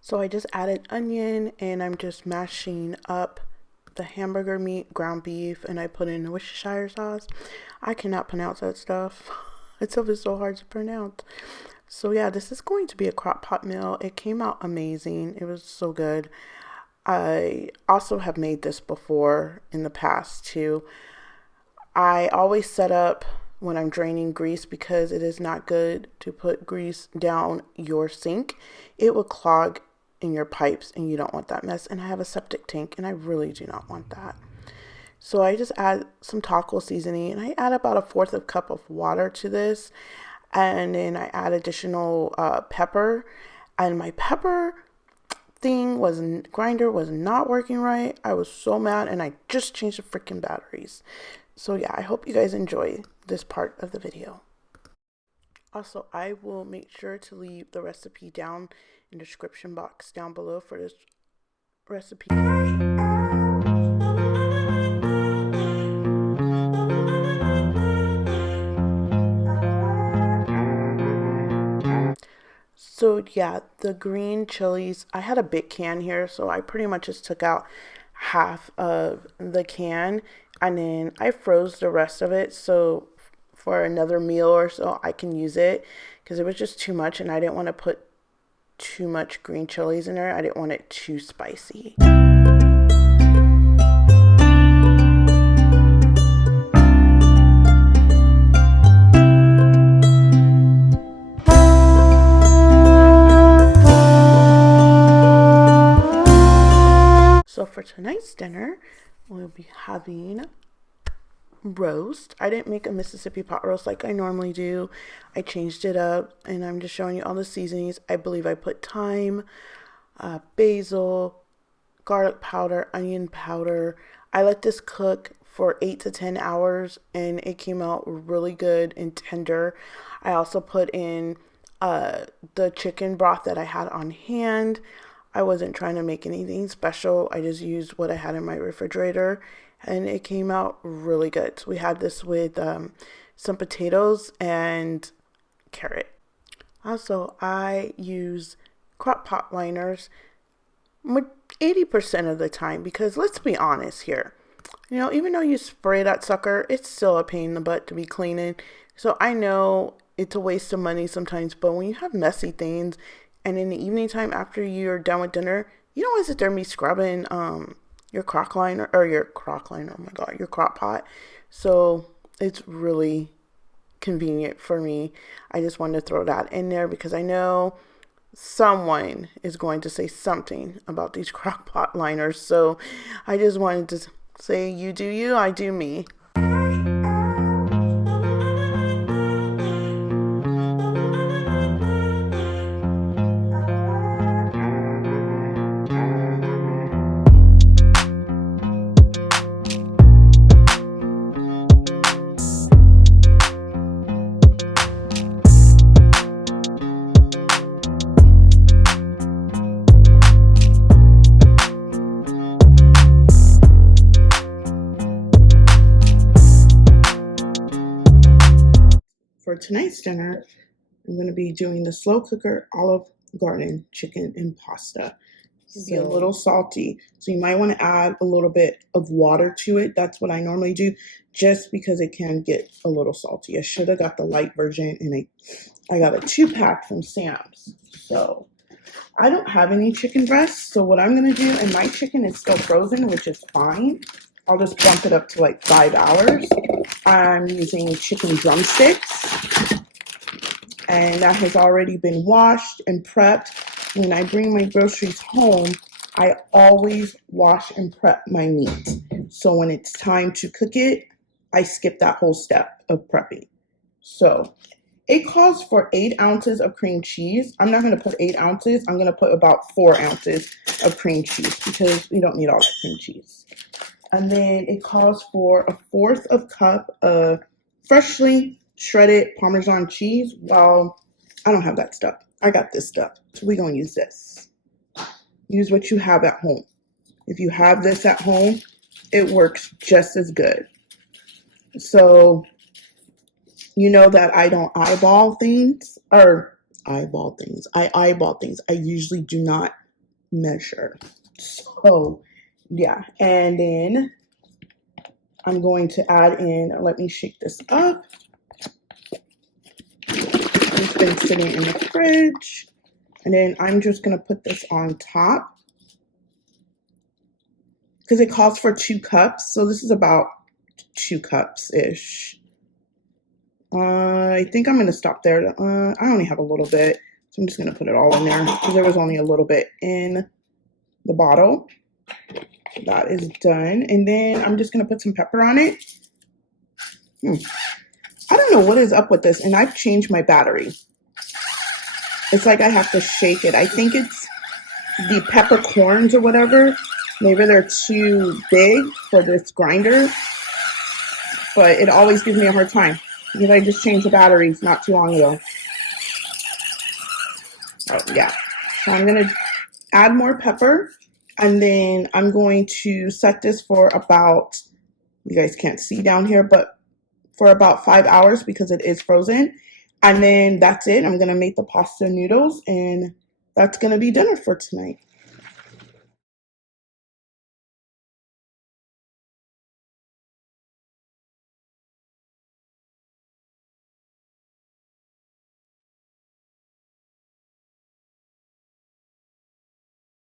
So I just added onion and I'm just mashing up the hamburger meat, ground beef, and I put in Worcestershire sauce. I cannot pronounce that stuff. It's so hard to pronounce. So yeah, this is going to be a crock pot meal. It came out amazing. It was so good. I also have made this before in the past too. I always set up when I'm draining grease because it is not good to put grease down your sink. It will clog in your pipes and you don't want that mess. And I have a septic tank and I really do not want that. So I just add some taco seasoning and I add about a fourth of a cup of water to this. And then I add additional pepper. And my pepper grinder was not working right. I was so mad and I just changed the freaking batteries. So yeah, I hope you guys enjoy this part of the video. Also, I will make sure to leave the recipe down in the description box down below for this recipe. So yeah, the green chilies, I had a big can here, so I pretty much just took out half of the can and then I froze the rest of it so for another meal or so I can use it because it was just too much and I didn't want to put too much green chilies in there. I didn't want it too spicy. So for tonight's dinner, we'll be having roast. I didn't make a Mississippi pot roast like I normally do. I changed it up and I'm just showing you all the seasonings. I believe I put thyme, basil, garlic powder, onion powder. I let this cook for 8 to 10 hours and it came out really good and tender. I also put in the chicken broth that I had on hand. I wasn't trying to make anything special. I just used what I had in my refrigerator and it came out really good. So we had this with some potatoes and carrot. Also, I use crock pot liners 80% of the time because let's be honest here. You know, even though you spray that sucker, it's still a pain in the butt to be cleaning. So I know it's a waste of money sometimes, but when you have messy things and in the evening time after you're done with dinner, you don't want to sit there and be scrubbing your crock liner or your crock liner, oh my god, your crock pot. So it's really convenient for me. I just wanted to throw that in there because I know someone is going to say something about these crock pot liners. So I just wanted to say, you do you, I do me. For tonight's dinner, I'm going to be doing the slow cooker Olive Garden chicken and pasta. It'll be a little salty, so you might want to add a little bit of water to it. That's what I normally do, just because it can get a little salty. I should have got the light version, and I got a 2-pack from Sam's. So I don't have any chicken breasts, so what I'm going to do, and my chicken is still frozen, which is fine. I'll just bump it up to like 5 hours. I'm using chicken drumsticks, and that has already been washed and prepped. When I bring my groceries home, I always wash and prep my meat. So when it's time to cook it, I skip that whole step of prepping. So it calls for 8 ounces of cream cheese. I'm not going to put 8 ounces. I'm going to put about 4 ounces of cream cheese because we don't need all that cream cheese. And then it calls for a fourth of a cup of freshly shredded Parmesan cheese. Well, I don't have that stuff. I got this stuff. So we're going to use this. Use what you have at home. If you have this at home, it works just as good. So You know that I don't eyeball things, or eyeball things. I eyeball things. I usually do not measure. So, yeah. And then I'm going to add in, let me shake this up. It's been sitting in the fridge. And then I'm just going to put this on top because it calls for 2 cups. So this is about 2 cups-ish. I think I'm going to stop there. I only have a little bit. So I'm just going to put it all in there because there was only a little bit in the bottle. So that is done. And then I'm just going to put some pepper on it. I don't know what is up with this. And I've changed my battery. It's like I have to shake it. I think it's the peppercorns or whatever. Maybe they're too big for this grinder. But it always gives me a hard time because I just changed the batteries not too long ago. Oh, yeah. So I'm going to add more pepper. And then I'm going to set this for about, you guys can't see down here, but for about 5 hours because it is frozen. And then that's it. I'm going to make the pasta noodles, and that's going to be dinner for tonight.